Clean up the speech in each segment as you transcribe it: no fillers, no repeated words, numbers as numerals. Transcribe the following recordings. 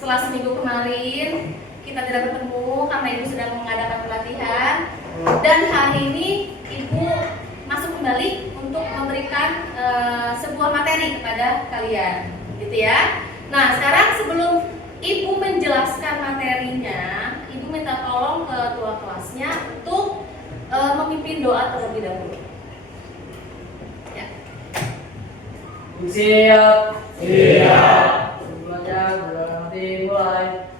setelah seminggu kemarin kita tidak ketemu karena Ibu sedang mengadakan pelatihan. Dan hari ini Ibu masuk kembali untuk memberikan sebuah materi kepada kalian, gitu ya. Nah, sekarang sebelum Ibu menjelaskan materinya, Ibu minta tolong ke ketua kelasnya untuk memimpin doa terlebih dahulu. Ya. Siap. Siap. Semuanya berhenti mulai.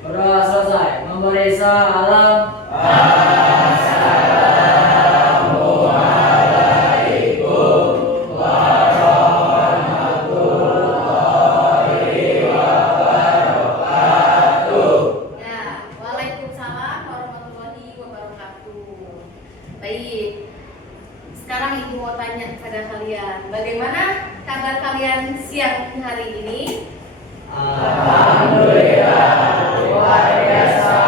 Sudah selesai memberi salam. Baik, sekarang Ibu mau tanya kepada kalian, bagaimana kabar kalian siang hari ini? Alhamdulillah, luar biasa.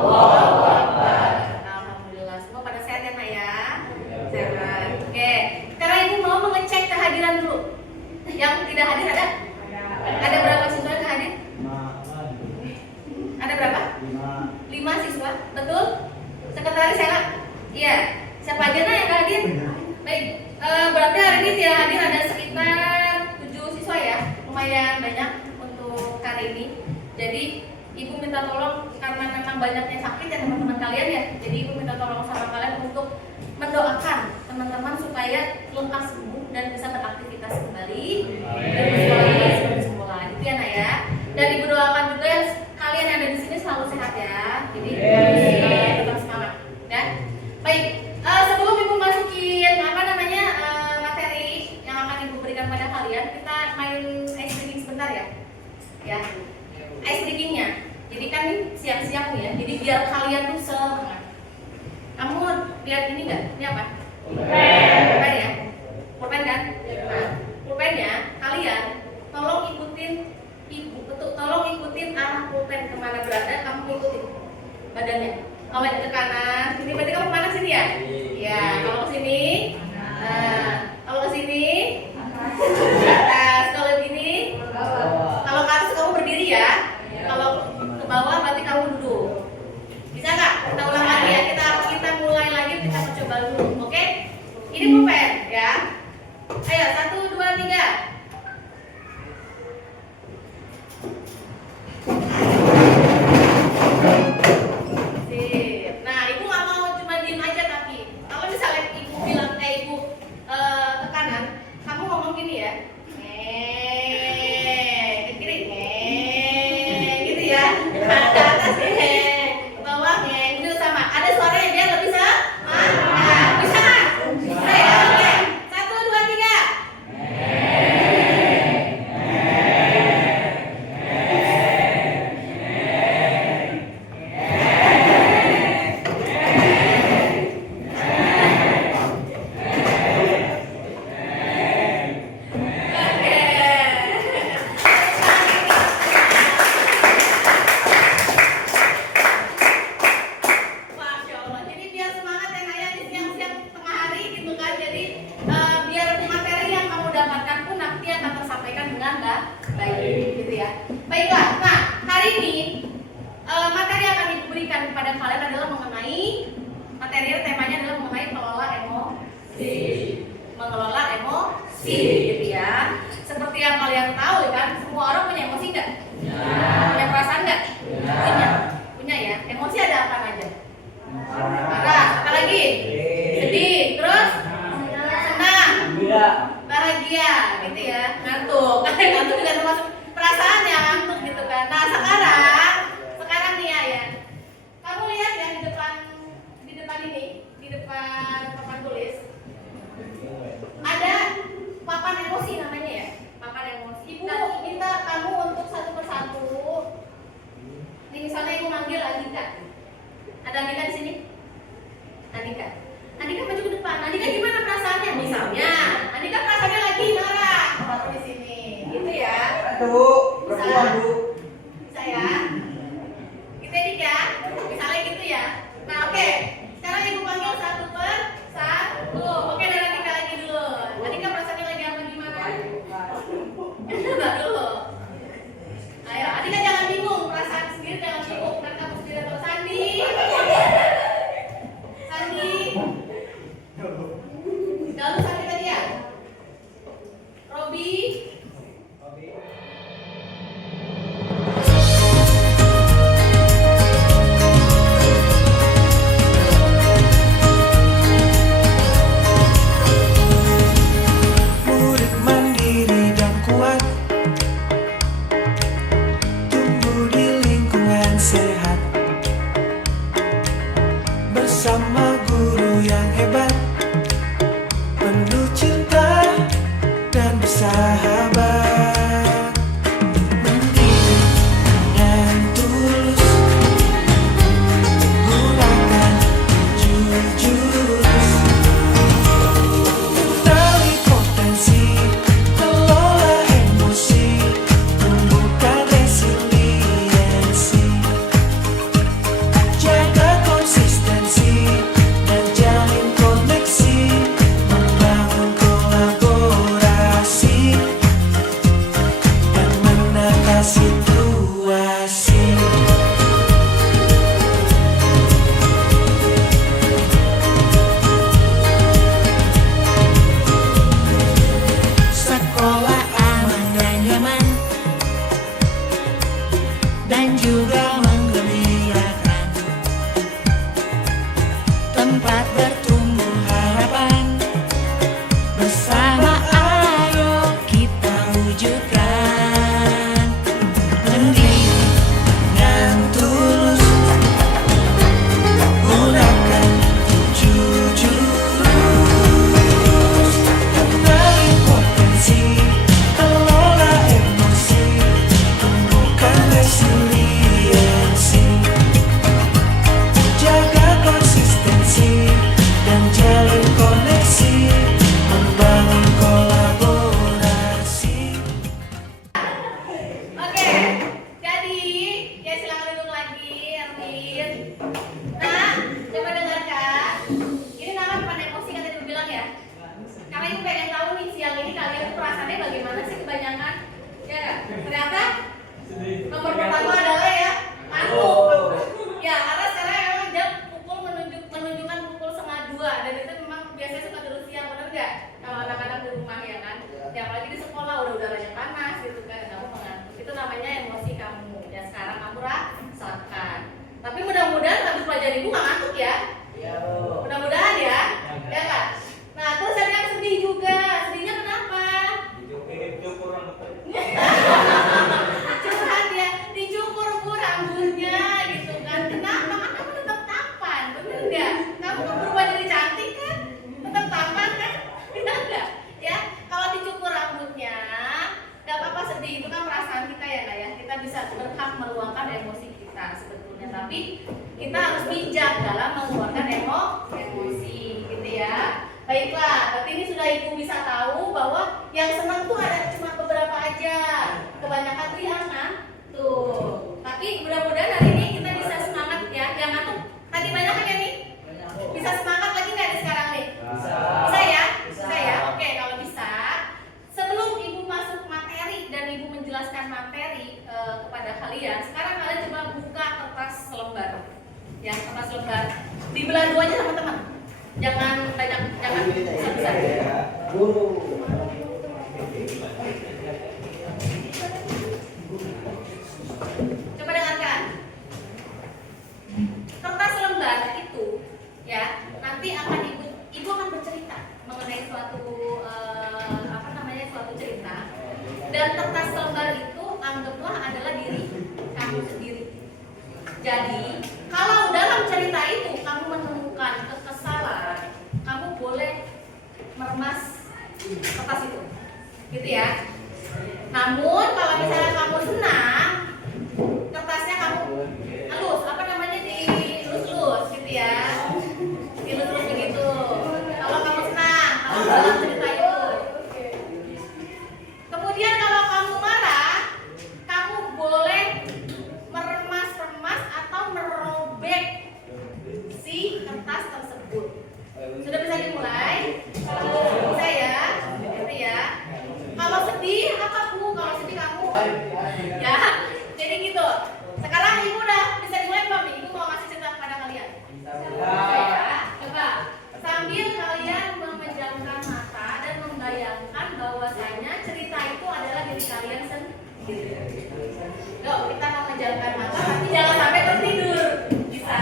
Allahu Akbar. Alhamdulillah, semua pada sehat ya, Nak ya? Sehat. Oke, sekarang Ibu mau mengecek kehadiran dulu. Yang tidak hadir ada? Ada berapa siswa yang hadir? Ada berapa? 5 siswa, betul? Sekretaris Sela? Iya. Siapa aja yang hadir? Baik. Berarti hari ini tidak hadir ada sekitar 7 siswa ya. Lumayan banyak untuk kali ini. Jadi Ibu minta tolong karena memang banyaknya sakit ya teman-teman kalian ya. Jadi Ibu minta tolong sama kalian untuk mendoakan teman-teman supaya lekas sembuh dan bisa beraktivitas kembali dan bersekolah kembali seperti semula. Gitu ya, Nak ya. Dan Ibu doakan juga kalian yang ada di sini selalu sehat ya. Jadi tetap semangat ya. Baik, sebelum Ibu masukin materi yang akan Ibu berikan pada kalian, kita main ice breaking sebentar ya. Ya, ice breakingnya. Jadi kan siang-siang nih ya. Jadi biar kalian tuh semangat. Kamu lihat ini nggak? Ini apa? Pulpen ya. Pulpen kan? Nah, pulpennya kalian tolong ikutin Ibu, tolong ikutin arah pulpen kemana berada, kamu ikutin badannya. Kalau ke kanan, ini berarti kamu kemana sini ya? Iya. Kalau ke sini, kalau ke sini, ke atas. Kalau gini, kalau ke atas kamu berdiri ya. Kalau ke bawah berarti kamu duduk. Bisa nggak? Kita ulang lagi ya. Kita mulai lagi. Kita coba dulu. Oke? Ini pulpen ya. Ayo 1, 2, 3. Gitu ya. Seperti yang kalian tahu kan, semua orang punya emosi nggak? Punya perasaan nggak? Punya ya. Emosi ada apa aja? Marah, apa lagi? Sedih, terus senang, bahagia, gitu ya. Ngantuk, ngantuk juga termasuk perasaan yang ngantuk gitu kan. Nah sekarang nih ya, kamu lihat ya di depan ini, di depan papan tulis ada papan emosi namanya ya, papan emosi. Ibu minta kamu untuk satu persatu. Nih misalnya Ibu manggil Andika. Ada Andika di sini? Andika maju ke depan. Andika gimana perasaannya? Misalnya, Andika perasaannya lagi marah. Taruh di sini, gitu ya. Bisa ya? Gitu ya, Dik ya. Misalnya gitu ya. Nah, oke. Sekarang Ibu panggil satu per satu. Oke, dan Andika lagi dulu. Andika perasaannya lagi apa gimana? Karena ibu pengen tahu nih siang ini kalian perasaannya bagaimana sih kebanyakan? Ya nggak? Ternyata nomor pertama adalah ya ngantuk. Ya karena sekarang emang jam pukul menunjukkan pukul 1:30 dan itu memang biasanya suka terus siang, bener nggak? Kalau anak-anak di rumah ya kan, ya apalagi di sekolah udah udaranya panas gitu kan, kamu mengantuk. Itu namanya emosi kamu. Ya sekarang kamu rasakan. Tapi mudah-mudahan habis pelajaran ibu nggak ngantuk ya. Mudah-mudahan ya, ya kan? Nah terus ada yang sedih juga. Sedihnya kenapa? Curhat ya, dicukur bu rambutnya gitu kan. Kenapa? Kan kamu tetap tampan, bener nggak? Kamu kan berubah jadi cantik kan? Tetap tampan kan? Bener nggak? Ya, kalau dicukur rambutnya, nggak apa-apa sedih. Itu kan perasaan kita ya nggak ya? Kita bisa berhak meluangkan emosi kita sebetulnya. Tapi kita harus bijak dalam mengeluarkan emosi, gitu ya. Baiklah, berarti ini sudah ibu bisa tahu bahwa yang senang tuh ada cuma beberapa aja. Kebanyakan tuh yang ngantuk. Tapi mudah-mudahan hari ini kita bisa semangat ya. Yang ngantuk tadi banyak kan ya nih? Bisa semangat lagi nggak nih sekarang nih? Bisa ya? Bisa ya? Oke, kalau bisa. Sebelum ibu masuk materi dan ibu menjelaskan materi kepada kalian, sekarang kalian coba buka kertas selembar. Ya, kertas selembar. Dibelah dua aja sama teman. Jangan banyak, jangan besar-besar. Coba dengarkan. Kertas lembar itu, ya, nanti akan ibu akan bercerita mengenai suatu suatu cerita. Dan kertas lembar itu anggaplah adalah diri kamu sendiri. Jadi, kalau dalam cerita itu kamu menemukan kekesalan, kamu boleh meremas kertas itu, gitu ya. Namun kalau misalnya kamu senang, kertasnya kamu halus, dilus-lus, gitu ya, dilus-lus begitu. Kalau kamu senang, kalau dalam cerita itu. Kemudian kalau kamu marah, kamu boleh meremas-remas atau merobek si kertas tersebut. Sudah bisa dimulai? Bisa ya? Gitu ya. Kalau sedih apa bu? Kalau sedih kamu? Ya. Jadi gitu. Sekarang ibu udah bisa dimulai belum nih? Ibu mau ngasih cerita kepada kalian. Ya. Coba sambil kalian memejamkan mata dan membayangkan bahwasanya cerita itu adalah diri kalian sendiri. Yuk kita mau memejamkan mata, tapi jangan sampai tertidur. Bisa?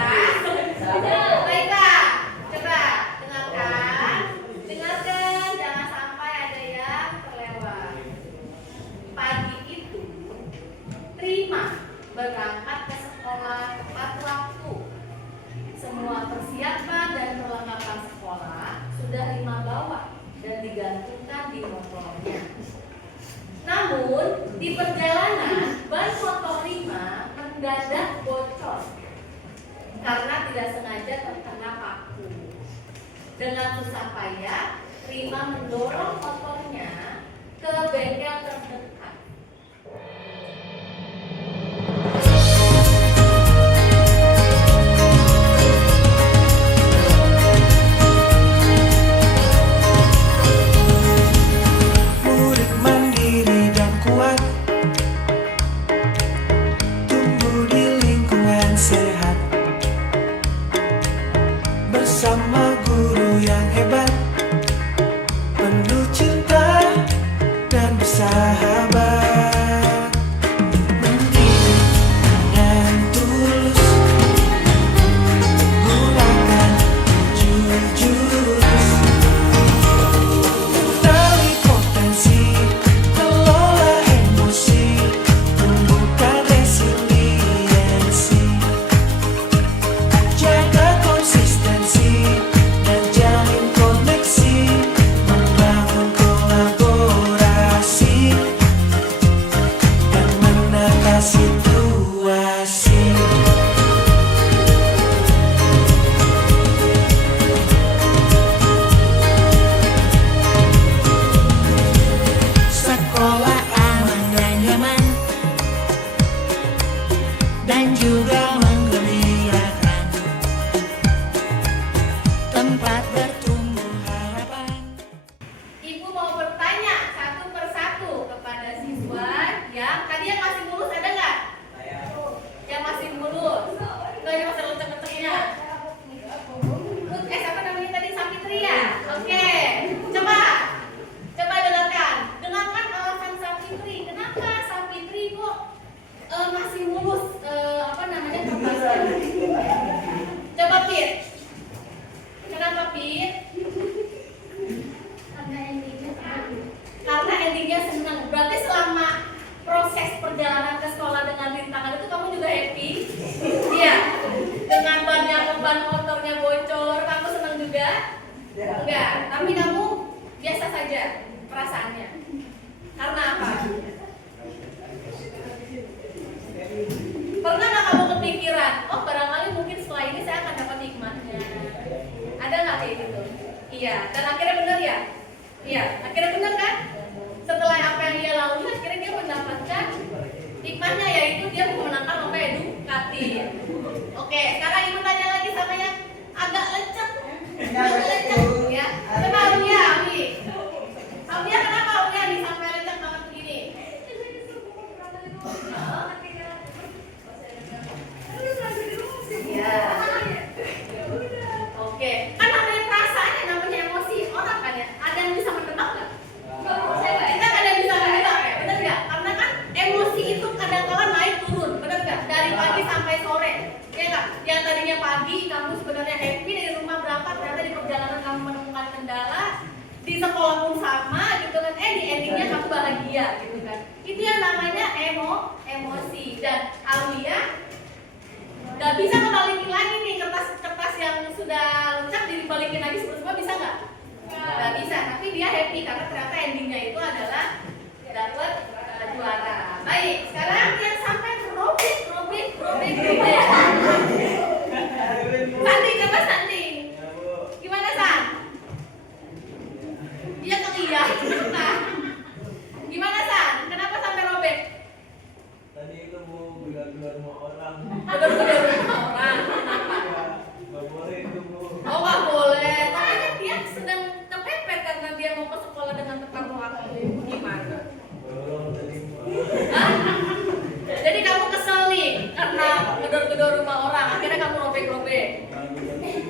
Baiklah. Coba dengarkan, jangan sampai ada yang terlewat. Pagi itu, Prima berangkat ke sekolah tepat waktu. Semua persiapan dan perlengkapan sekolah sudah Rima bawa dan digantungkan di motornya. Namun di perjalanan ban motor Rima mendadak bocor karena tidak sengaja terkena paku. Dengan susah payah, Rima mendorong motornya ke bengkel terdekat. Murid mandiri dan kuat, tumbuh di lingkungan sehat, bersama guru yang hebat, penuh cinta dan besar endingnya senang. Berarti selama proses perjalanan ke sekolah dengan rintangan itu kamu juga happy? Iya. Dengan ban motornya bocor, kamu senang juga? Enggak. Tapi kamu biasa saja perasaannya. Karena apa? Pernah nggak kamu kepikiran, oh barangkali mungkin setelah ini saya akan dapat hikmahnya? Ada nggak kayak gitu? Iya. Dan akhirnya benar ya? Iya. Akhirnya benar kan? Setelah apa yang dia lalui, akhirnya dia mendapatkan hikmahnya, yaitu dia memenangkan lomba edukasi. Oke, sekarang ibu tanya lagi sama yang agak lecek. Agak lecek ya. Coba Aulia, kenapa Aulia nih sampai lecek banget begini? Ya. Oke, kan namanya perasaan, namanya emosi orang kan ya. Ada yang bisa menebak nggak? Kita ada yang bisa menebak ya, benar nggak? Karena kan emosi itu kadang-kala naik turun, benar nggak? Dari pagi sampai sore, ya nggak? Yang tadinya pagi kamu sebenarnya happy dari rumah berangkat, ternyata di perjalanan kamu menemukan kendala, di sekolah pun sama gitu kan, di endingnya kamu bahagia gitu kan. Itu yang namanya emosi. Dan Aulia nggak bisa ngebalikin lagi nih kertas yang sudah lecek dibalikin lagi semua, bisa nggak? Nggak bisa, tapi dia happy karena ternyata endingnya itu adalah dapat juara. Baik, sekarang yang sampai robek. Santi, coba Santi. Gimana San? Dia kelihat. Nah, gimana San? Kenapa sampai robek? Tadi itu mau begal-begal rumah orang. Begal-begal rumah orang. Kenapa? Nggak boleh itu bu. Oh nggak boleh. Tapi kan dia sedang kepepet karena dia mau ke sekolah dengan tepat waktu. Gimana? Belum tadi. Hah? Jadi kamu kesel nih karena gedor-gedor rumah orang. Akhirnya kamu robek-robek.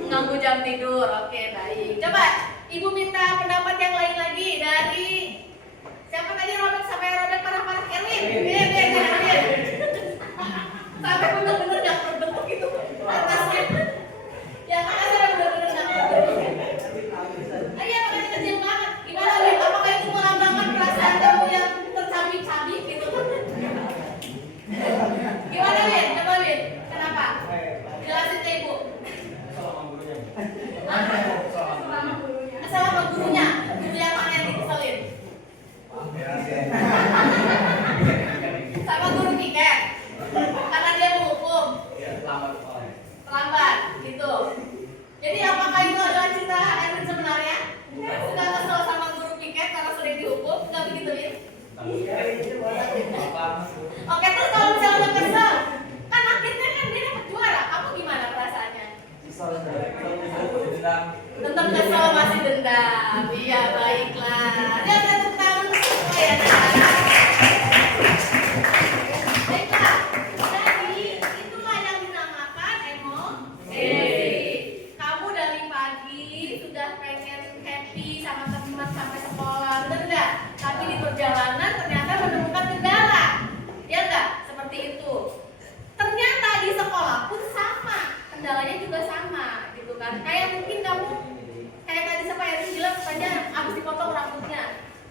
Ganggu jam tidur. Oke, baik. Coba ibu minta pendapat yang lain lagi dari siapa tadi? Robek sampai robek parah-parah. Erwin. Sampai bener-bener gak terbentuk itu atasnya. Ya kan saya bener-bener gak terbentuk. Iya, makanya kecil banget. Gimana Win? Apakah itu melambangkan perasaan kamu yang tercabik-cabik gitu? Gimana Win? Coba Win. Kenapa? Jelasin ke ibu. Kesel sama gurunya. Guru yang mana yang dikeselin? Sama guru piket. Karena dia menghukum. Terlambat, gitu. Jadi apakah itu adalah cerita Erwin sebenarnya? Sudah kesel sama guru piket karena sering dihukum? Enggak begitu ya? Oke, terus kalau misalnya udah kesel, kan akhirnya kan dia dapat juara. Kamu gimana perasaannya? Tetap kesel, masih dendam. Iya, baiklah. Dia tepuk tangan semua ya. Baiklah. Jadi itulah yang dinamakan emosi. Kamu dari pagi sudah pengen happy sama teman sampai sekolah, benar nggak? Tapi di perjalanan ternyata menemukan kendala, ya nggak? Seperti itu. Ternyata di sekolah pun sama, kendalanya juga sama, gitu kan? Kayak mungkin kamu, kayak tadi siapa yang bilang katanya habis dipotong rambutnya.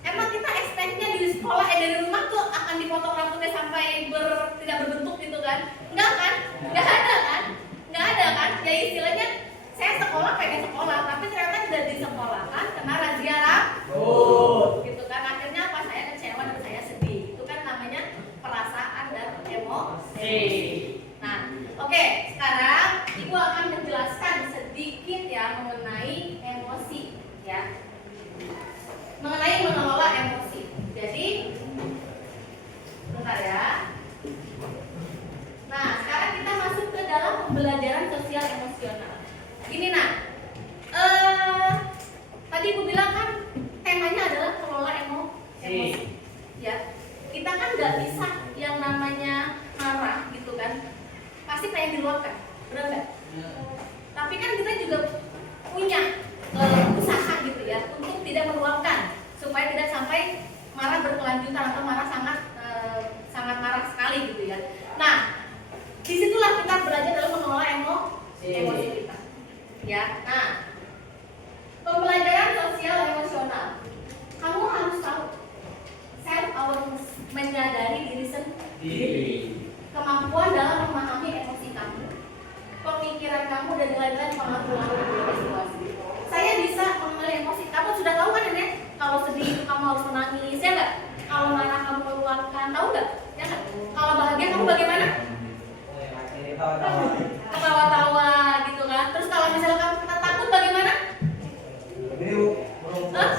Emang kita expect-nya di sekolah dari rumah tuh akan dipotong rambutnya sampai tidak berbentuk gitu kan? Enggak kan? Enggak ada kan? Enggak ada kan? Ya istilahnya saya sekolah pengen sekolah, tapi ternyata tidak disekolahkan kena razia rambut. Gitu kan? Akhirnya apa? Saya kecewa dan saya sedih. Itu kan namanya perasaan dan emosi. Nah, oke, sekarang Ibu akan menjelaskan sedikit ya mengenai emosi ya. Mengenai mengelola emosi. Jadi, bentar ya. Nah, sekarang kita masuk ke dalam pembelajaran sosial emosional. Gini tadi Ibu bilang kan temanya adalah kelola emosi. Ya, kita kan nggak bisa yang namanya marah gitu kan. Pasti pengen diluapkan, benar nggak? Tapi kan kita juga punya usaha gitu ya untuk tidak meluapkan supaya tidak sampai marah berkelanjutan atau marah sangat marah sekali gitu ya. Nah, disitulah kita belajar dalam mengelola emosi kita. Ya, nah pembelajaran sosial emosional, kamu harus tahu Kemampuan dalam memahami emosi kamu, pemikiran kamu dan nilai-nilai pengaruh dari situasi. Saya bisa mengenali emosi. Kamu sudah tahu kan Nenek? Kalau sedih kamu harus menangis, ya nggak? Kalau marah kamu meluapkan, tahu nggak? Ya nggak? Kalau bahagia kamu bagaimana? Ketawa-tawa gitu kan. Terus kalau misalnya kamu takut bagaimana?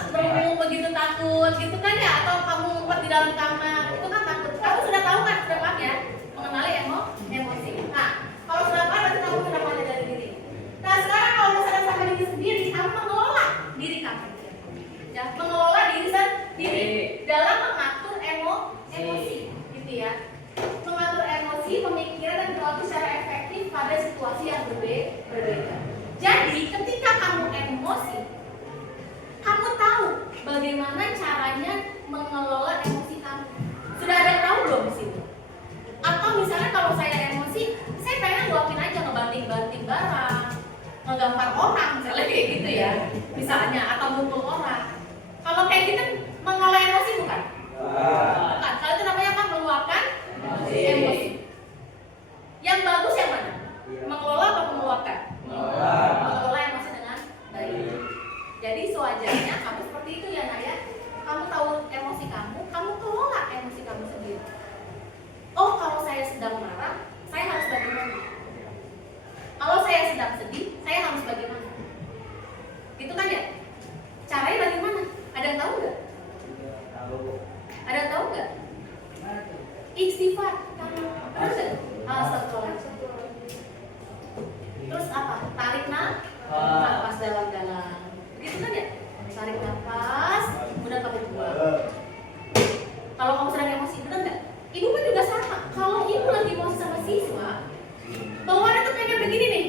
Berumur begitu takut gitu kan ya? Atau kamu ngumpet di dalam kamar, itu kan takut. Kamu sudah tahu kan? Sudah paham ya? Mengenali emosi. Nah, kalau sudah paham berarti kamu sudah pandai dari diri. Nah, sekarang kalau misalnya sampai diri sendiri, kamu mengelola diri kamu. Ya, mengelola diri sendiri dalam mengatur emosi, gitu ya. Mengatur emosi, pemikiran dan perilaku secara efektif pada situasi yang berbeda. Jadi, ketika kamu emosi, kamu tahu bagaimana caranya mengelola emosi kamu. Sudah ada yang tahu belum di situ? Atau misalnya kalau saya emosi, saya pengen luapin aja, ngebanting-banting barang, ngegampar orang, misalnya kayak gitu ya, misalnya, atau mukul orang. Kalau kayak gitu mengelola emosi bukan? Bukan. Kalau itu namanya kan meluapkan emosi. Yang bagus yang mana? Mengelola atau meluapkan? Mengelola emosi dengan baik. Jadi sewajarnya kamu seperti itu ya Naya. Kamu tahu emosi kamu kelola emosi kamu sendiri. Oh, kalau saya sedang marah, saya harus bagaimana? Kalau saya sedang sedih, saya harus bagaimana? Gitu kan ya? Caranya bagaimana? Ada yang tahu nggak? Ada yang tahu nggak? Istighfar. Terus astagfirullah. Terus apa? Tarik nafas dalam-dalam. Gitu kan ya? Tarik nafas, kemudian kamu buang. Kalau kamu sedang emosi, benar nggak? Ibu pun juga sama. Kalau ibu lagi emosi sama siswa, bawaannya tuh pengen begini nih.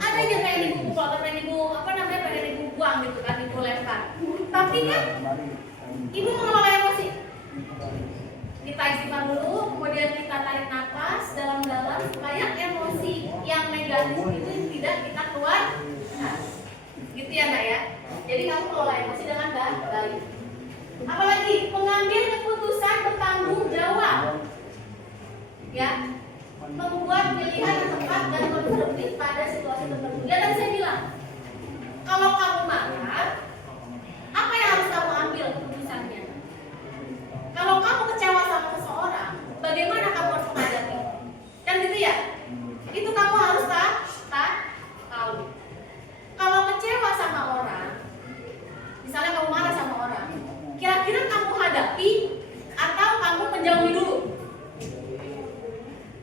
Ada aja pengen ibu pukul atau pengen ibu pengen ibu buang gitu kan, ibu lempar. Tapi kan ibu mengelola emosi. Kita istighfar dulu, kemudian kita tarik nafas dalam-dalam supaya emosi yang negatif itu tidak kita keluar. Nah, gitu ya Mbak ya. Jadi kamu kelola emosi dengan baik. Apalagi mengambil keputusan bertanggung jawab. Ya, membuat pilihan yang tepat dan konstruktif pada situasi tertentu. Ya tadi saya bilang, kalau kamu marah, apa yang harus kamu ambil keputusannya? Kalau kamu kecewa sama seseorang, bagaimana kamu harus menghadapi? Kan gitu ya? Itu kamu harus tahu. Kalau kecewa sama orang, misalnya kamu marah sama orang, kira-kira kamu hadapi atau kamu menjauhi dulu?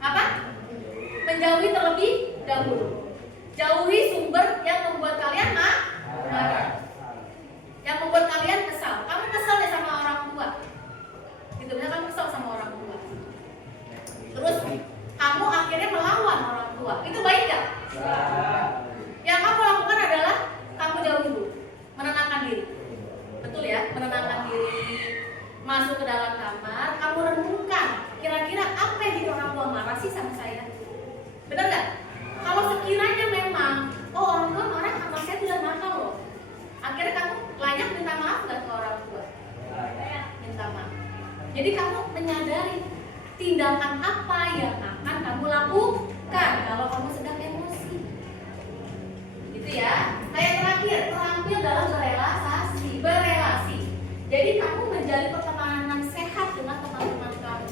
Apa? Menjauhi terlebih dahulu. Jauhi sumber yang membuat kalian marah, yang membuat kalian kesal. Kamu kesal ya sama orang tua, gitu. Misalnya kamu kesal sama orang tua, terus kamu akhirnya melawan orang tua, itu baik gak? Yang kamu lakukan adalah kamu jauh dulu, menenangkan diri. Betul ya, menenangkan diri, masuk ke dalam kamar, kamu renungkan kira-kira apa yang bikin orang tua marah sih sama saya. Benar nggak? Kalau sekiranya memang orang tua marah karena saya sudah nakal loh, akhirnya kamu layak minta maaf nggak ke orang tua? Minta maaf. Jadi kamu menyadari tindakan apa yang akan kamu lakukan kalau kamu sedang emosi. Gitu ya. Kayak terakhir, terampil dalam berelasi. Jadi kamu menjalin pertemanan sehat dengan teman-teman kamu.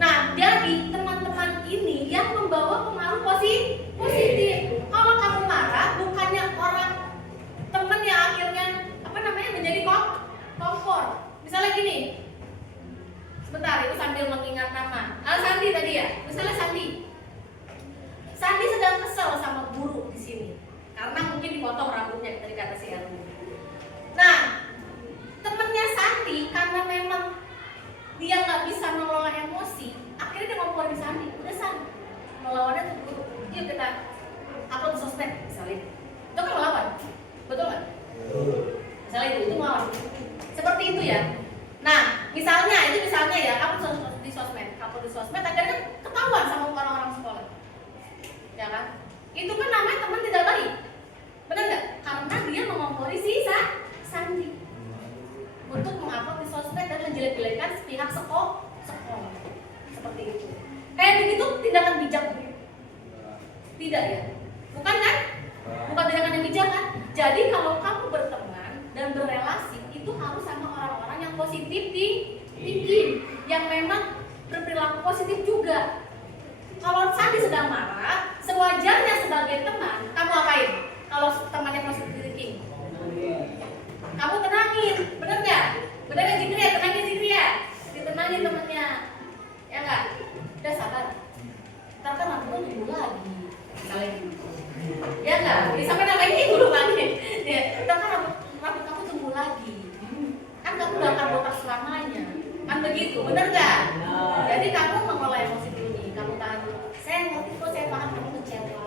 Nah, jadi teman-teman ini yang membawa pengaruh positif. Kalau kamu marah, bukannya orang teman yang akhirnya menjadi kompor. Misalnya gini, sebentar, itu sambil mengingat nama. Sandi tadi ya, misalnya Sandi sedang kesel sama guru di sini karena mungkin dipotong rambutnya dari kata si Erwin. Nah, temennya Sandi karena memang dia nggak bisa mengelola emosi, akhirnya dia ngomporin Sandi. Udah Sandi, melawannya tuh guru. Yuk kita upload di sosmed misalnya. Itu kan melawan, betul nggak? Misalnya itu melawan. Seperti itu ya. Nah, misalnya ya, kamu di sosmed, akhirnya ketahuan sama orang-orang sekolah, ya kan? Itu kan namanya teman tidak baik, benar nggak? Karena dia mengompori si Sandi untuk mengupload di sosmed dan menjelek-jelekan pihak sekolah. Seperti seperti itu. Kayak begitu tindakan bijak? Tidak ya? Bukan kan? Bukan tindakan yang bijak kan? Jadi kalau kamu berteman dan berrelasi itu harus sama orang-orang yang positif thinking, yang memang berperilaku positif juga. Kalau Sandi sedang marah, sewajarnya sebagai teman, kamu apain? Kalau temannya positif thinking, kamu tenangin, bener nggak? Bener nggak Zikri ya? Tenangin Zikri ya? Ditenangin temennya, ya nggak? Udah sabar. Ntar kan aku tunggu lagi, misalnya gitu. Ya nggak? Jadi sampai namanya dulu lagi. Ya, ntar kan rambut kamu tunggu lagi. Kan kamu gak akan botak selamanya. Kan begitu, bener nggak? Jadi kamu mengelola emosi dulu nih, kamu tahan dulu. Saya ngerti kok, saya paham kamu kecewa.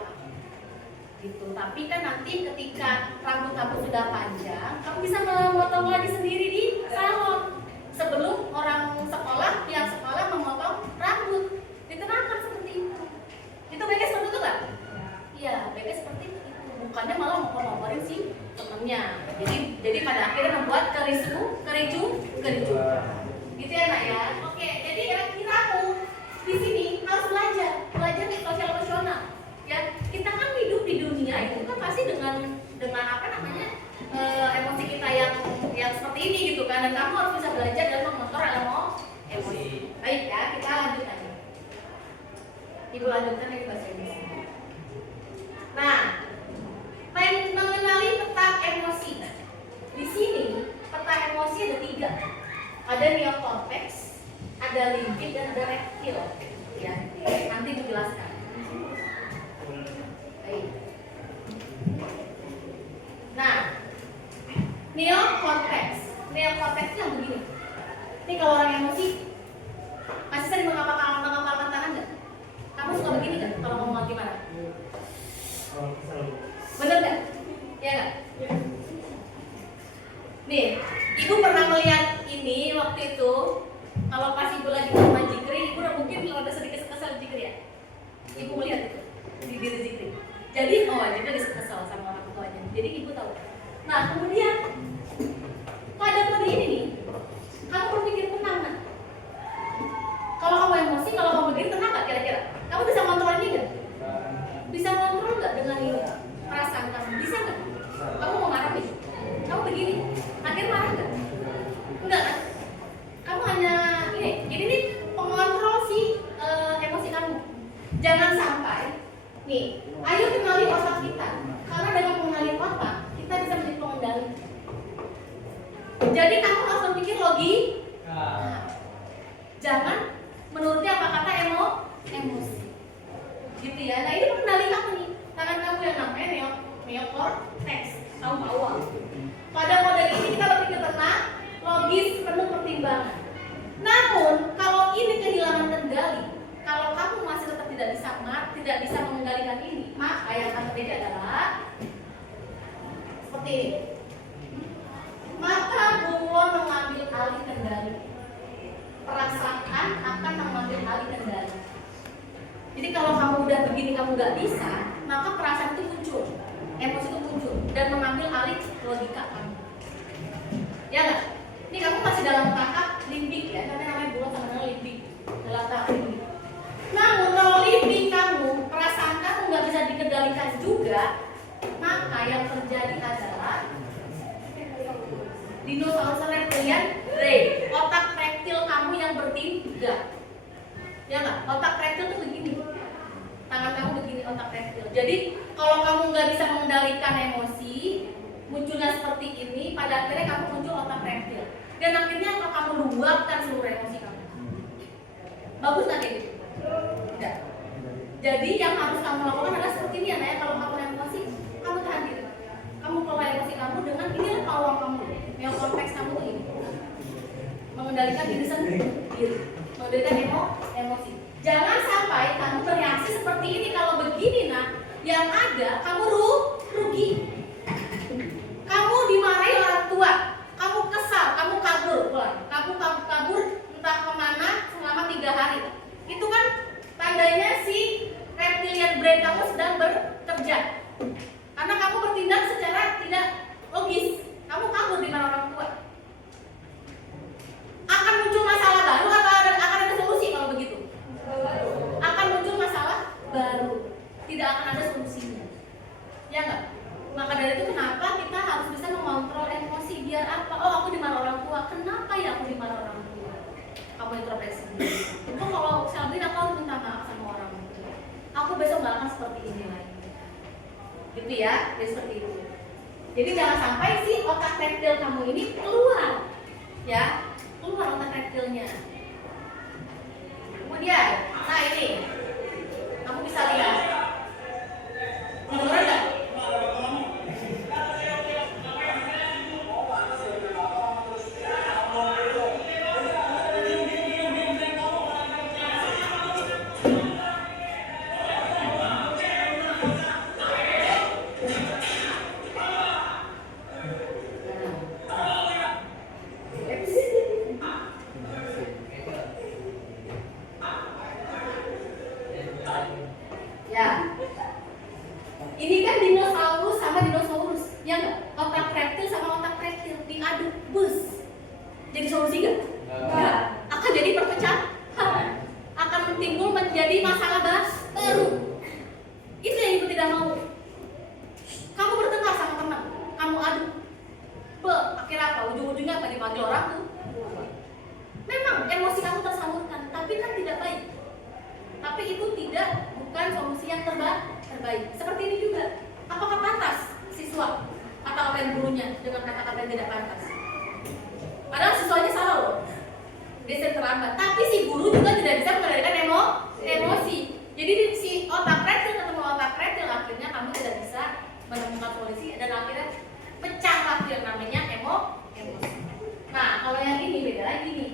Gitu. Tapi kan nanti ketika rambut kamu sudah panjang, kamu bisa memotong lagi sendiri di salon. Sebelum orang sekolah, pihak sekolah memotong rambut. Ditenangkan seperti itu. Itu baiknya seperti itu nggak? Iya, baiknya seperti itu. Bukannya malah ngompor-ngomporin si temennya. Jadi pada akhirnya membuat kericu. Gitu ya nak ya. Oke, jadi ya kamu di sini harus belajar sosial emosional. Ya, kita kan hidup di dunia itu kan pasti dengan apa namanya emosi kita yang seperti ini gitu kan. Dan kamu harus bisa belajar dan mengontrol emosi. Baik ya, kita lanjut aja. Ibu lanjutkan lagi bahasa Inggris. Nah, mengenali peta emosi. Di sini peta emosi ada 3. Ada neokortex, ada limbik, dan ada reptil. Ya, nanti dijelaskan. Baik. Nah, neokortex itu yang begini. Ini kalau orang emosi masih sering mengapalkan tangan nggak? Kamu suka begini nggak? Kalau ngomong gimana? Bener nggak? Ya nggak? Nih, ibu pernah melihat ini waktu itu. Kalau pas ibu lagi sama Zikri, ibu udah mungkin ada sedikit kesal Zikri ya. Ibu melihat itu di diri Zikri. Jadi, Zikri kesal sama orang tuanya. Jadi ibu tahu. Nah, kemudian pada kode ini nih, kamu berpikir tenang nggak? Kalau kamu emosi, kalau kamu begini tenang nggak kira-kira? Kamu bisa kontrol ini nggak? Bisa kontrol nggak dengan ini? Perasaan kamu bisa nggak? Kamu mau marah nih? Kamu begini, akhirnya marah nggak? Enggak kan? Kamu hanya ini nih pengontrol si emosi kamu. Jangan sampai nih, ayo kenali otak kita. Karena dengan mengenali otak, kita bisa menjadi pengendali. Jadi kamu harus berpikir logika. Jangan menuruti apa kata emosi. Gitu ya. Nah, ini pengendali kamu nih. Tangan kamu yang namanya neokortex, kamu bawah. Pada model ini kita berpikir tenang, logis, penuh pertimbangan. Namun, kalau ini kehilangan kendali, kalau kamu masih tetap tidak bisa mengendalikan ini, maka yang akan terjadi adalah seperti ini. Maka bunglon mengambil alih kendali. Perasaan akan mengambil alih kendali. Jadi kalau kamu udah begini, kamu nggak bisa, maka perasaan itu muncul, emosi itu muncul dan mengambil alih logika kamu. Ya nggak? Ini kamu masih dalam tahap limbik ya, karena namanya bulan sama dengan limbik, dalam tahap limbik. Namun kalau limbik kamu, perasaan kamu nggak bisa dikendalikan juga, maka yang terjadi adalah dinosaurus reptilian brain, otak reptil kamu yang bertindak. Ya nggak? Otak reptil tuh begini, tangan kamu begini, otak reptil. Jadi kalau kamu nggak bisa mengendalikan emosi, munculnya seperti ini, pada akhirnya kamu muncul otak reptil. Dan akhirnya kalau kamu luapkan seluruh emosi kamu. Bagus nggak kayak gitu? Tidak. Jadi yang harus kamu lakukan adalah seperti ini ya, Naya. Kalau kamu emosi, kamu tahan diri. Kamu kelola emosi kamu dengan inilah peluang kamu. Yang konteks kamu tuh ini. Mengendalikan diri sendiri. Mengendalikan emosi. Jangan sampai kamu bereaksi seperti ini. Kalau begini, nah, yang ada kamu rugi. Kamu dimarahi orang tua, kamu kesal, kamu kabur pulang, kamu kabur entah kemana selama 3 hari. Itu kan tandanya si reptilian brain kamu sedang bekerja. Karena kamu bertindak secara tidak logis, kamu kabur di mana orang tua. Akan muncul masalah baru atau akan ada solusi kalau begitu? melakukan seperti ini lagi. Gitu ya, jadi seperti itu. Jadi jangan sampai si otak reptil kamu ini keluar, ya, keluar otak reptilnya. Kemudian, nah ini, kamu bisa lihat. Kedengeran nggak? Ya, ini kan dinosaurus sama dinosaurus, ya nggak? Otak reptil sama otak reptil diaduk, bus. Jadi solusi nggak? Nggak. Akan jadi perpecahan, akan timbul menjadi masalah baru. Itu yang ibu tidak mau. Kamu bertengkar sama teman, kamu adu, akhirnya apa? Ujung-ujungnya apa? Dipanggil orang tuh. Memang emosi kamu tersalurkan, tapi kan tidak baik. Tapi itu bukan solusi yang terbaik. Seperti ini juga. Apakah pantas siswa kata-katain gurunya dengan kata-kata yang tidak pantas? Padahal siswanya salah loh. Dia sering terlambat. Tapi si guru juga tidak bisa mengendalikan emosi. Jadi si otak reptil ketemu otak reptil, akhirnya kamu tidak bisa menemukan solusi dan akhirnya pecahlah yang namanya emosi. Nah, kalau yang ini beda lagi nih.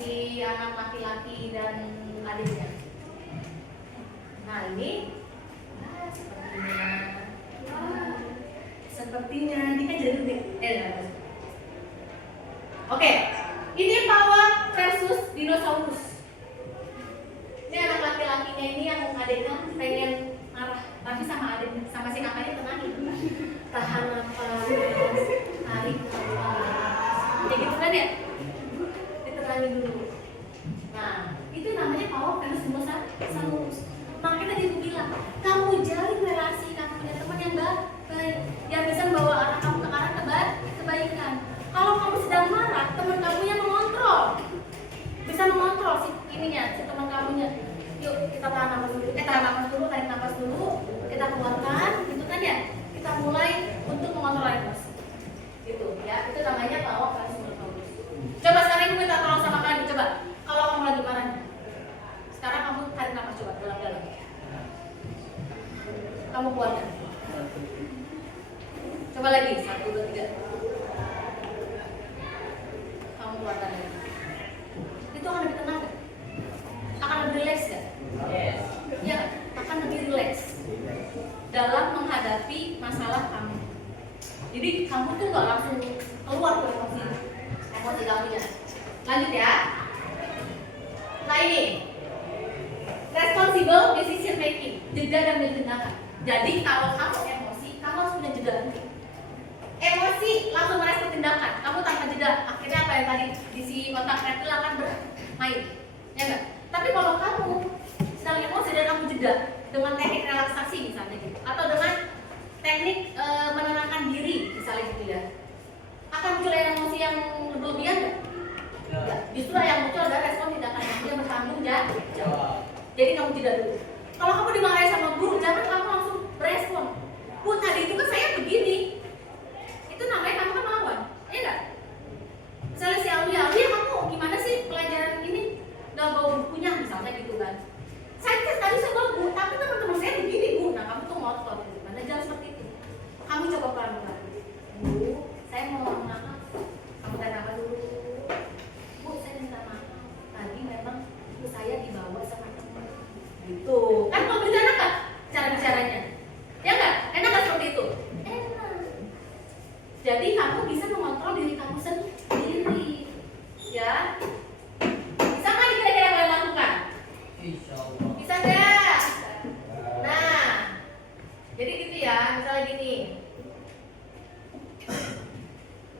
Si anak laki-laki dan adiknya. Nah ini, sepertinya ini kan jadi Oke, ini pawang versus dinosaurus. Ini anak laki-lakinya ini yang adiknya pengen marah, tapi sama adiknya, sama si kakaknya tenangin. Tahan nafas, tarik nafas. Kayak gitu kan ya? Ditenangin dulu. Nah, itu namanya pawang versus dinosaurus. Makanya tadi aku bilang, kamu jalin relasi, kamu punya teman yang baik, yang bisa membawa arah kamu ke arah kebaikan. Kalau kamu sedang marah, teman kamu yang mengontrol, bisa mengontrol si teman kamunya. Yuk kita tahan nafas dulu, tarik nafas dulu, kita keluarkan, gitu kan ya? Kita mulai untuk mengontrol emosi, gitu ya. Itu namanya pawang versus dinosaurus. Coba sekarang ibu minta tolong sama kalian, coba. Kalau kamu lagi marah, sekarang kamu tarik nafas coba dalam-dalam. Kamu keluarkan. Coba lagi, 1, 2, 3. Kamu keluarkan lagi. Itu akan lebih tenang gak? Akan lebih rileks gak? Yes. Ya, akan lebih rileks dalam menghadapi masalah kamu. Jadi kamu tuh gak langsung keluar ke emosi kamunya. Lanjut ya. Nah ini, responsible decision making, jeda dan tindakan. Jadi kalau kamu emosi, kamu harus punya jeda. Emosi langsung merespon tindakan, kamu tanpa jeda, akhirnya apa yang tadi di si otak reptil akan bermain, ya enggak? Tapi kalau kamu sedang emosi dan kamu jeda dengan teknik relaksasi misalnya gitu, atau dengan teknik menenangkan diri misalnya gitu ya, akan muncul emosi yang berlebihan enggak? Enggak. Justru yang muncul adalah respon tindakan yang bertanggung jawab. Jadi kamu jeda dulu. Kalau kamu dimarahi sama guru, jangan kamu langsung berespon. Bu, tadi itu kan saya begini. Itu namanya kamu kan melawan, ya enggak? Misalnya si Aulia, kamu gimana sih pelajaran ini? Gak bawa bukunya misalnya gitu kan. Tadi saya bawa buku, tapi teman-teman saya begini bu. Nah kamu tuh ngotot gitu kan. Nah, jangan seperti itu. Kamu coba pelan-pelan. Bu, saya mau maaf. Kamu tarik nafas dulu. Bu, saya minta maaf. Tadi memang buku saya dibawa sama teman. Gitu. Kan kalau bercanda kan cara bicaranya. Ya enggak? Enak gak seperti itu? Enak. Jadi kamu bisa mengontrol diri kamu sendiri. Ya. Bisa nggak kira-kira kalian lakukan? Insya Allah. Bisa nggak? Nah, jadi gitu ya. Misalnya gini.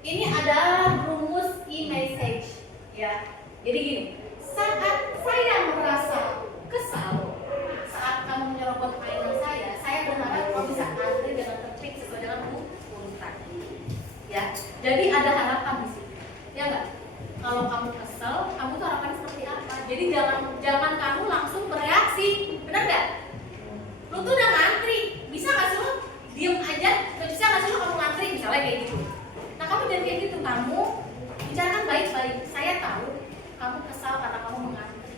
Ini adalah rumus e-message, ya. Jadi gini. Saat saya merasa kesal, saat kamu menyerobot mainan saya berharap kamu bisa antri dengan tertib sesuai dengan urutan. Ya. Jadi ada harapan di sini. Ya enggak? Kalau kamu kesel, kamu tuh harapannya seperti apa? Jadi jangan kamu langsung bereaksi, benar nggak? Lu tuh udah ngantri, bisa nggak sih lu diem aja? Bisa nggak sih lu kamu ngantri misalnya kayak gitu? Nah kamu jangan kayak gitu, kamu bicarakan baik-baik. Saya tahu kamu kesal karena kamu mengantri,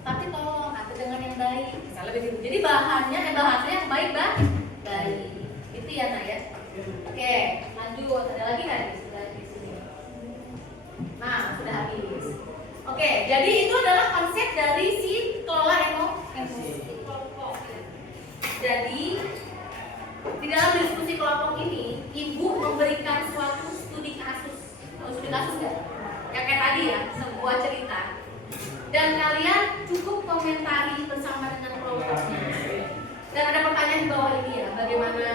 tapi tolong atur dengan yang baik, misalnya begitu. Jadi bahasanya yang baik. Itu ya Nak ya. Oke, lanjut. Ada lagi nggak sudah di sini? Nah, sudah habis. Oke, jadi itu adalah konsep dari si kelola emosi. Jadi di dalam diskusi kelompok ini, ibu memberikan suatu studi kasus. Tahu studi kasus nggak? Ya kayak tadi ya, sebuah cerita. Dan kalian cukup komentari bersama dengan kelompoknya. Dan ada pertanyaan di bawah ini ya, bagaimana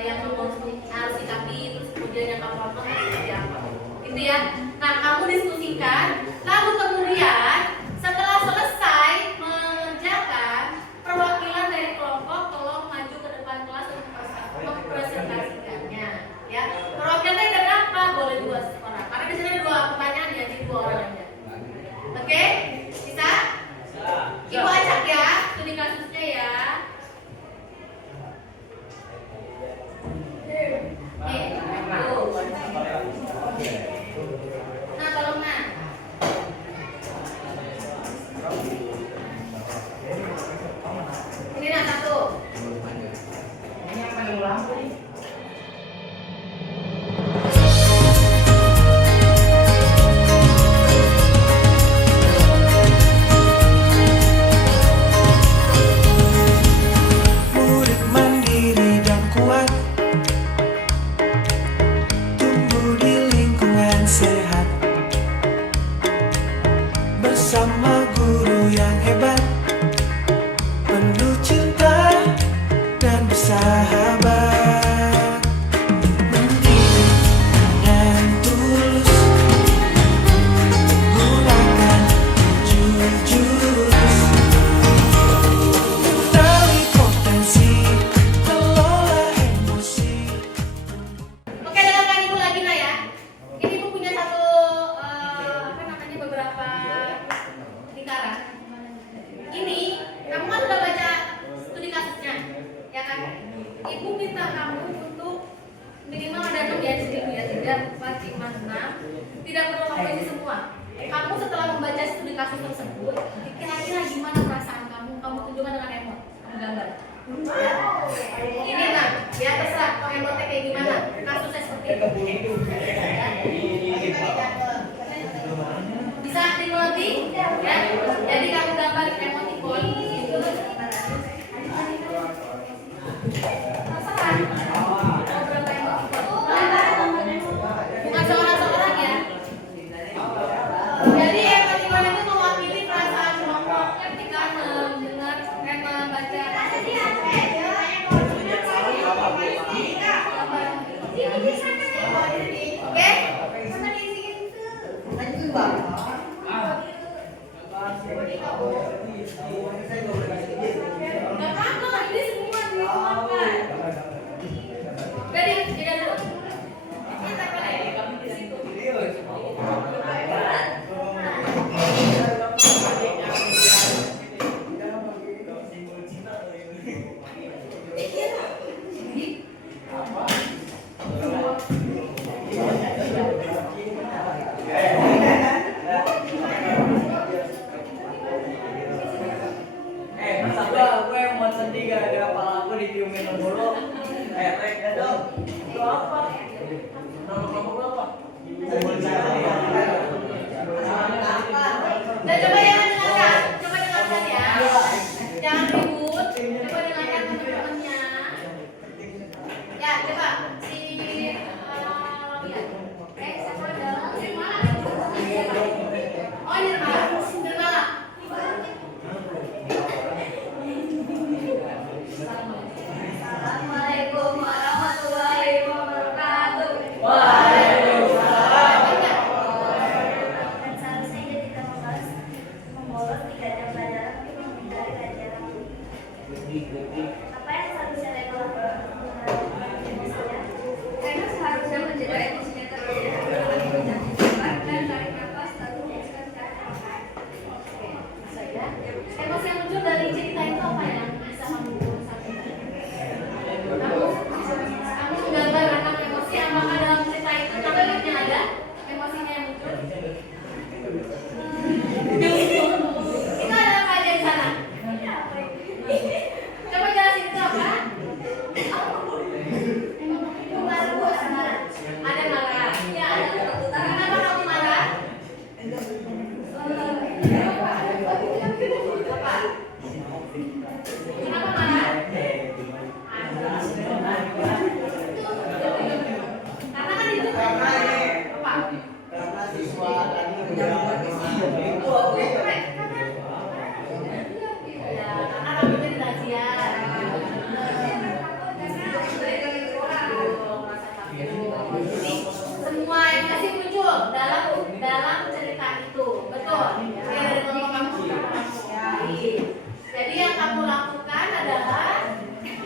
yang harus sikapi, terus kemudian yang kamu lakukan seperti apa, gitu ya. Nah, kamu diskusikan, lalu kemudian setelah selesai mengerjakan, perwakilan dari kelompok tolong maju ke depan kelas untuk mempresentasikannya, ya. Perwakilan dari berapa? Boleh 2 orang, karena di sini ada 2 pertanyaan ya, jadi 2 orang aja. Oke, bisa? Ibu acak ya, studi kasusnya ya. Nah, tolong Nah. Ini Nah 1. Ini yang paling lampu nih. Murid mandiri dan kuat, tumbuh di lingkungan sehat, bersama guru yang hebat, penuh cinta dan bersahabat. Mendidik dengan tulus, gunakan 7 jurus, kenali potensi, kelola emosi. Oke, dengarkan ibu lagi Nah ya. Ini ibu punya satu beberapa lingkaran. Ini kamu kan sudah baca studi kasusnya, ya kan? Ibu minta kamu untuk minimal ada 6 ya di sini ya, 3, 4, 5, 6. Tidak perlu kamu isi semua. Kamu setelah membaca studi kasus tersebut, kira-kira gimana perasaan kamu? Kamu tunjukkan dengan emot, kamu gambar. Ya. Ini Nah, ya terserah mau emotnya kayak gimana. Kasusnya seperti itu. Ya. Bisa dimengerti? Ya. Jadi kamu gambar emoticon itu. Terserah. Mau berapa emoticon? Bukan seorang-seorang ya. Jadi emoticon itu mewakili perasaan kelompok ketika mendengar membaca. Oke? Gak apa-apa, ini semua dikeluarkan. Jadi, tidak dulu. Kita kembali di situ. karena rambutnya dirahsia. Jadi semua emosi muncul dalam cerita itu, betul? Ya, dari ngomong kamu. Jadi yang kamu lakukan adalah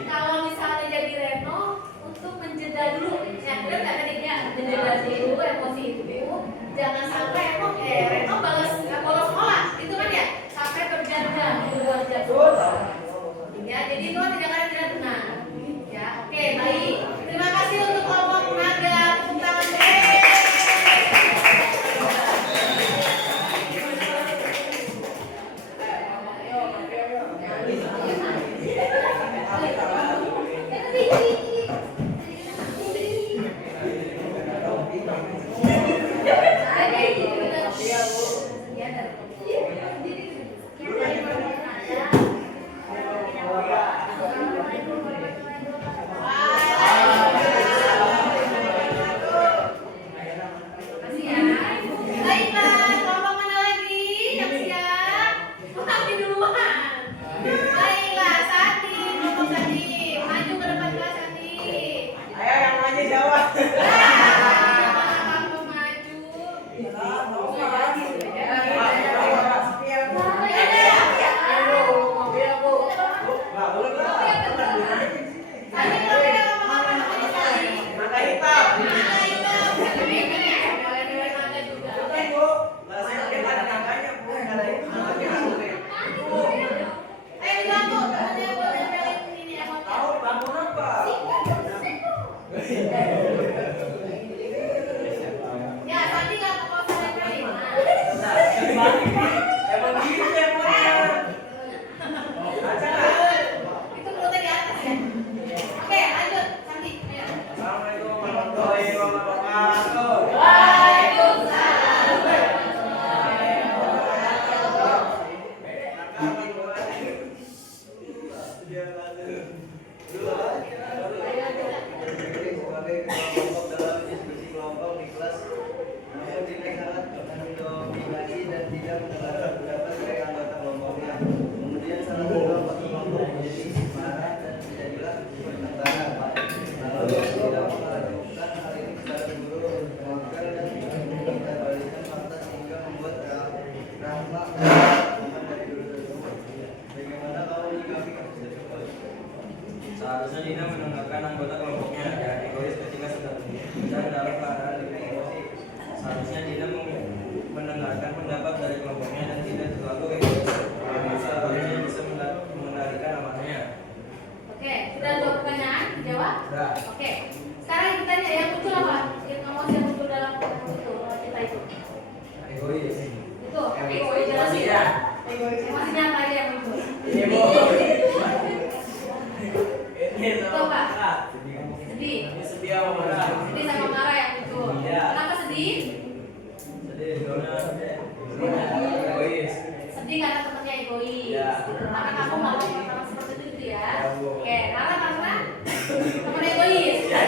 kalau misalnya jadi Reno untuk menjeda dulu, ya benar nggak tadi ya, menjeda dulu emosi itu, jangan sampai Reno bolos sekolah, itu kan ya sampai berjam-jam, 2 jam. Ya, jadi itu tindakan tidak benar. Ya, oke, baik. Terima kasih untuk kelompok naga tepuk tangan. Baiklah, kelompok mana lagi yang siap? Tapi duluan. Baiklah, Sati, kelompok Sati, maju ke depan kelas Sati. Ayo yang maju siapa? Kamu maju. Sati, kalau tidak ngomong apa Sati? Mata hitam. Nah, itu. Boleh dua naga juga. Ayo dibantu, temannya boleh nempelin ini emotnya. Ya, Sati nggak ke pos nempelin. Emang gitu emangnya. Itu mulutnya di atas ya. Oke, lanjut. Sati, ayo. Assalamualaikum warahmatullahi wabarakatuh. Sebagai kelompok dalam diskusi kelompok di kelas, namun tidak sangat mendominasi dan tidak mendengarkan pendapat dari anggota kelompoknya. Kemudian salah satu anggota kelompok menjadi marah dan tidak jelas bertengkar. Lalu tidak melakukan hal ini secara guru mengawal dan kita balikan fakta sehingga membuat Rahma teman dari guru tersebut. Bagaimana kamu menyikapi kasus tersebut? Seharusnya Dina mendengarkan anggota kelompoknya, jangan egois ketika sedang dalam keadaan emosi. Seharusnya Dina mendengarkan pendapat dari kelompoknya dan tidak terlalu egois. Seharusnya bisa mengendalikan amarahnya. Oke, sudah 2 pertanyaan dijawab? Sudah. Oke. Sekarang yang ditanya yang muncul apa? Yang emosi yang muncul dalam cerita itu. Egois. Itu, egois jelasin. Emosinya. Emosinya apa aja yang muncul? Ini Bu. Ini Itu sama apa? marah. Sedih. Ini sedih sama marah. Sedih sama marah yang muncul. Iya. Kenapa sedih? Sedih karena egois. Sedih karena temannya egois. Iya. Karena kamu mau orang seperti itu ya. Iya, Bu. Oke, marah karena teman egois. Ya,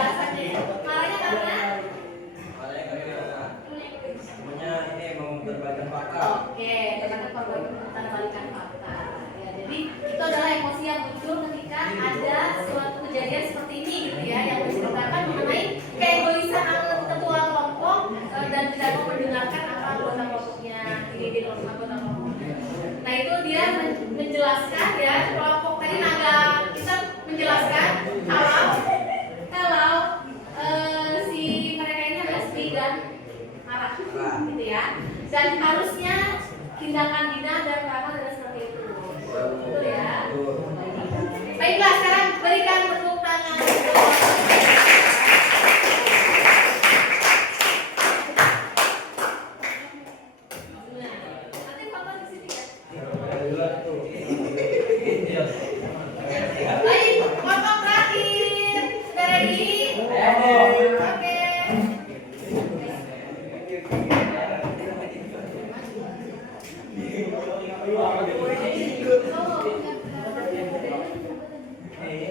alasannya. Marahnya karena Marahnya karena teman egois. semuanya ini mau berbaikan fakta. Oke, kita balikan fakta. Ya, jadi itu adalah emosi yang muncul ketika ada suatu kejadian seperti ini, gitu ya, yang menceritakan mengenai keegoisan ketua kelompok dan tidak mau mendengarkan apa anggota kelompoknya, ini anggota kelompoknya. Nah itu dia menjelaskan ya, kelompok tadi naga kita menjelaskan kalau si mereka ini adalah sedih dan marah, gitu ya. Dan harusnya tindakan Dina dan Rama adalah seperti itu. Betul ya? Baiklah, sekarang berikan tepuk tangan. Nanti Papa di sini ya. Baik, kelompok terakhir. Sudah ready? Oke.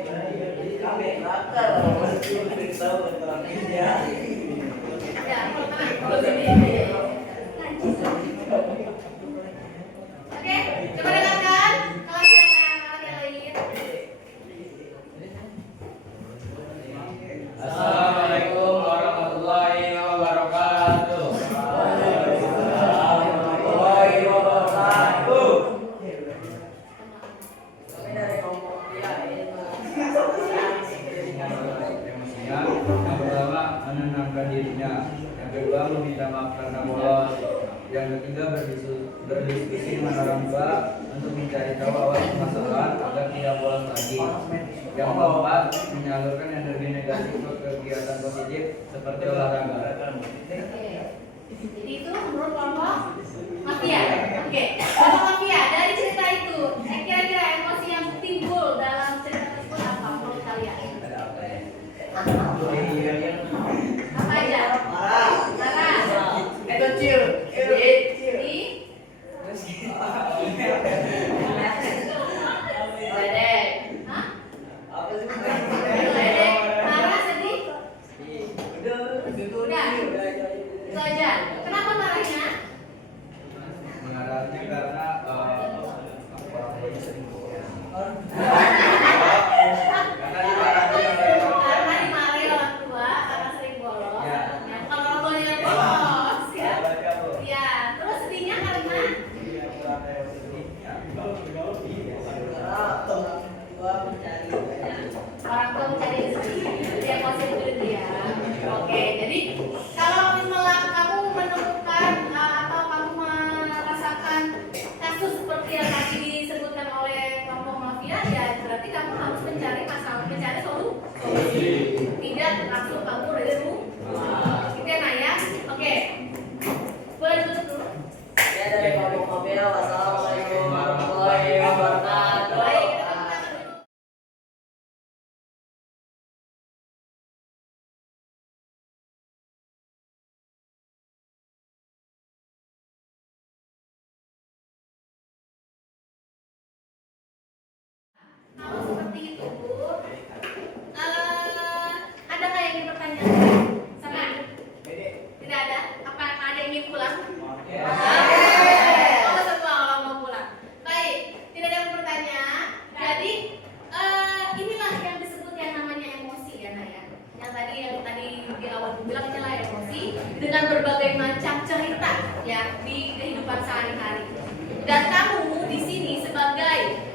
emosinya. Yang kedua meminta maaf karena bolos. Yang ketiga berdiskusi dengan orang tua untuk mencari tahu awal permasalahan agar tidak bolos lagi. Yang keempat menyalurkan energi negatif ke kegiatan positif seperti olahraga. Jadi itu menurut kelompok mafia. Oke, kelompok mafia dari cerita itu, kira-kira emosi yang timbul dalam cerita tersebut apa menurut kalian? Apa aja? Marah. Kecil. Sedih. Ledek. Hah? Ledek. Marah, sedih. Udah. Itu aja. Kenapa marahnya? Mengarahnya karena orang tuanya sering bolos. Karena dimarahi orang tua karena sering bolos. Ya. Ya, bukan orang tuanya yang bolos ya. Ya, terus sedihnya karena orang tua mencari rezeki. Jadi emosi itu ya. Oke, jadi kalau misalnya kamu menemukan atau kamu merasakan kasus seperti yang tadi disebutkan oleh kelompok mafia, ya berarti kamu harus mencari masalah, mencari solusi. Tidak langsung kamu dari rumah. Gitu ya, Naya? Oke. Boleh tutup dulu. Ya dari kelompok mafia. Wassalamualaikum warahmatullahi wabarakatuh. Baik, kita tepuk tangan dulu. Kalau seperti itu, ada nggak yang ingin bertanya? Sama? Tidak ada? Apa ada yang ingin pulang? Oh, semua orang mau pulang. Baik, tidak ada yang bertanya. Jadi inilah yang disebut yang namanya emosi ya, Naya. Yang tadi di awal bilang inilah emosi dengan berbagai macam cerita ya di kehidupan sehari-hari. Dan kamu di sini sebagai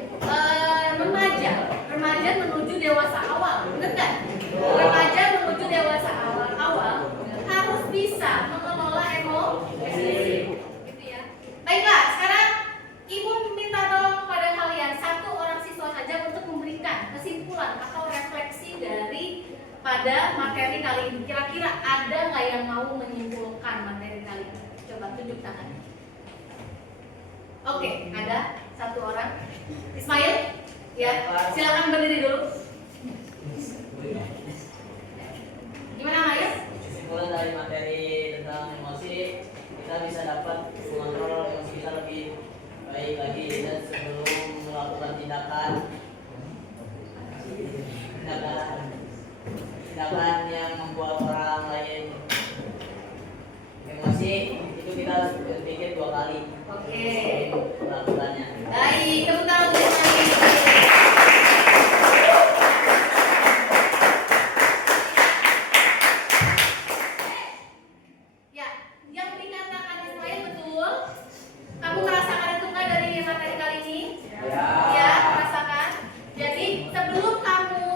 remaja menuju dewasa awal, benar nggak? Remaja menuju dewasa awal harus bisa mengelola emosi, gitu ya. Baiklah, sekarang Ibu minta tolong kepada kalian satu orang siswa saja untuk memberikan kesimpulan atau refleksi dari pada materi kali ini. Kira-kira ada nggak yang mau menyimpulkan materi kali ini? Coba tunjuk tangan. Oke, ada satu orang. Ismail, ya, silakan berdiri dulu. Gimana, Mail? Kesimpulan dari materi tentang emosi, kita bisa dapat mengontrol emosi kita lebih baik lagi dan sebelum melakukan tindakan yang membuat orang lain emosi, itu kita harus berpikir 2 kali Oke. sebelum melakukannya. Baik, tepuk tangan untuk Ismail. Ya, yang dikatakan Ismail betul. Kamu merasakan itu nggak dari materi kali ini? Ya, merasakan. Jadi sebelum kamu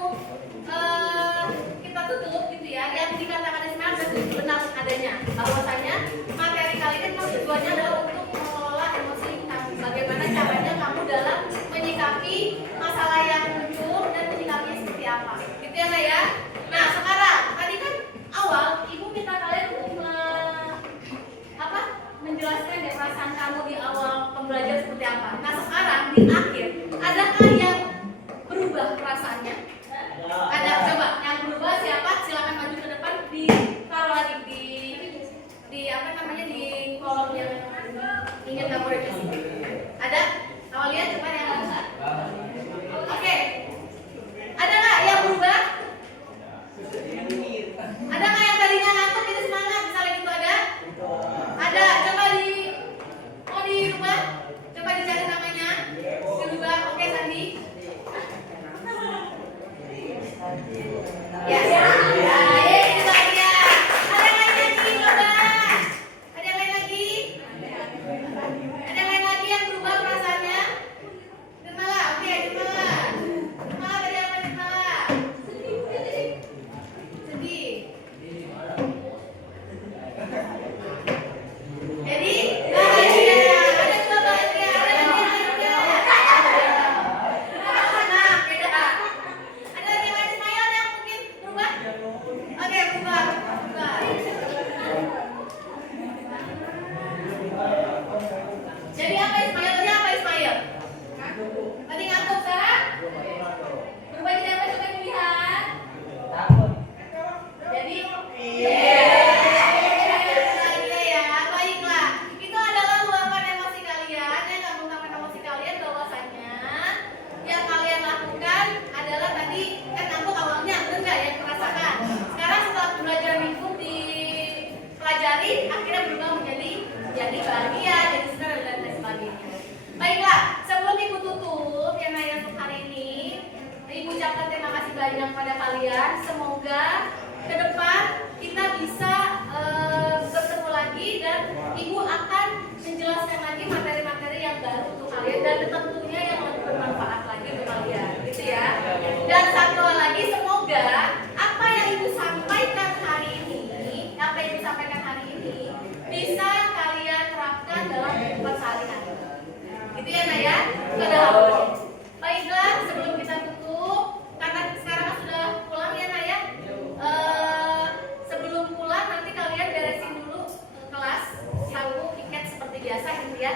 kita tutup gitu ya, yang dikatakan Ismail benar adanya. Bahwasanya materi kali ini memang tujuannya adalah untuk mengelola emosi kamu. Bagaimana caranya kamu dalam menyikapi masalah yang muncul dan menyikapinya seperti apa. Gitu ya, Mbak ya. Nah, sekarang tadi kan awal Ibu minta kalian untuk menjelaskan deh perasaan kamu di awal pembelajaran seperti apa. Nah, sekarang di akhir adakah yang berubah perasaannya? Ada, coba yang berubah siapa? Silakan maju ke depan, ditaruh lagi di apa namanya, di kolom yang ingin kamu revisi. Ada? Awalnya coba yang lain. Oke. Ada nggak yang berubah? Ada nggak yang tadinya ngantuk jadi semangat? Misalnya gitu ada? Ada. Coba di rumah. Coba dicari namanya. Dirubah. Oke, Sandi. Ya. Baik, itu dia. Ada yang lain lagi? Coba. Ada yang lain lagi? Ada yang lain dipelajari akhirnya berubah menjadi bahagia, jadi senang dan lain sebagainya. Baiklah, sebelum Ibu tutup yang lain untuk hari ini, Ibu ucapkan terima kasih banyak pada kalian. Semoga ke depan kita bisa bertemu lagi dan Ibu akan menjelaskan lagi materi-materi yang baru untuk kalian dan tentunya yang lebih bermanfaat lagi untuk kalian, gitu ya. Dan satu hal lagi, semoga apa yang Ibu sampaikan hari ini, bisa kalian terapkan dalam kehidupan sehari-hari. Gitu ya, Naya? Padahal. Baiklah, sebelum kita tutup, karena sekarang kan sudah pulang ya, Naya. Sebelum pulang nanti kalian beresin dulu kelas, saku, tiket seperti biasa gitu ya.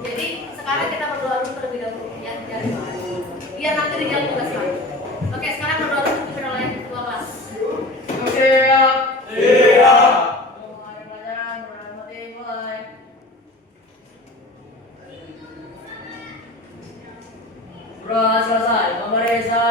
Jadi sekarang kita berdoa dulu terlebih dahulu ya, biar nanti dijalan tugas lagi. Oke, sekarang berdoa dulu untuk oleh ketua kelas. Oke ya. Iya. Mulai pelajaran berhati mulai. Sudah selesai memeriksa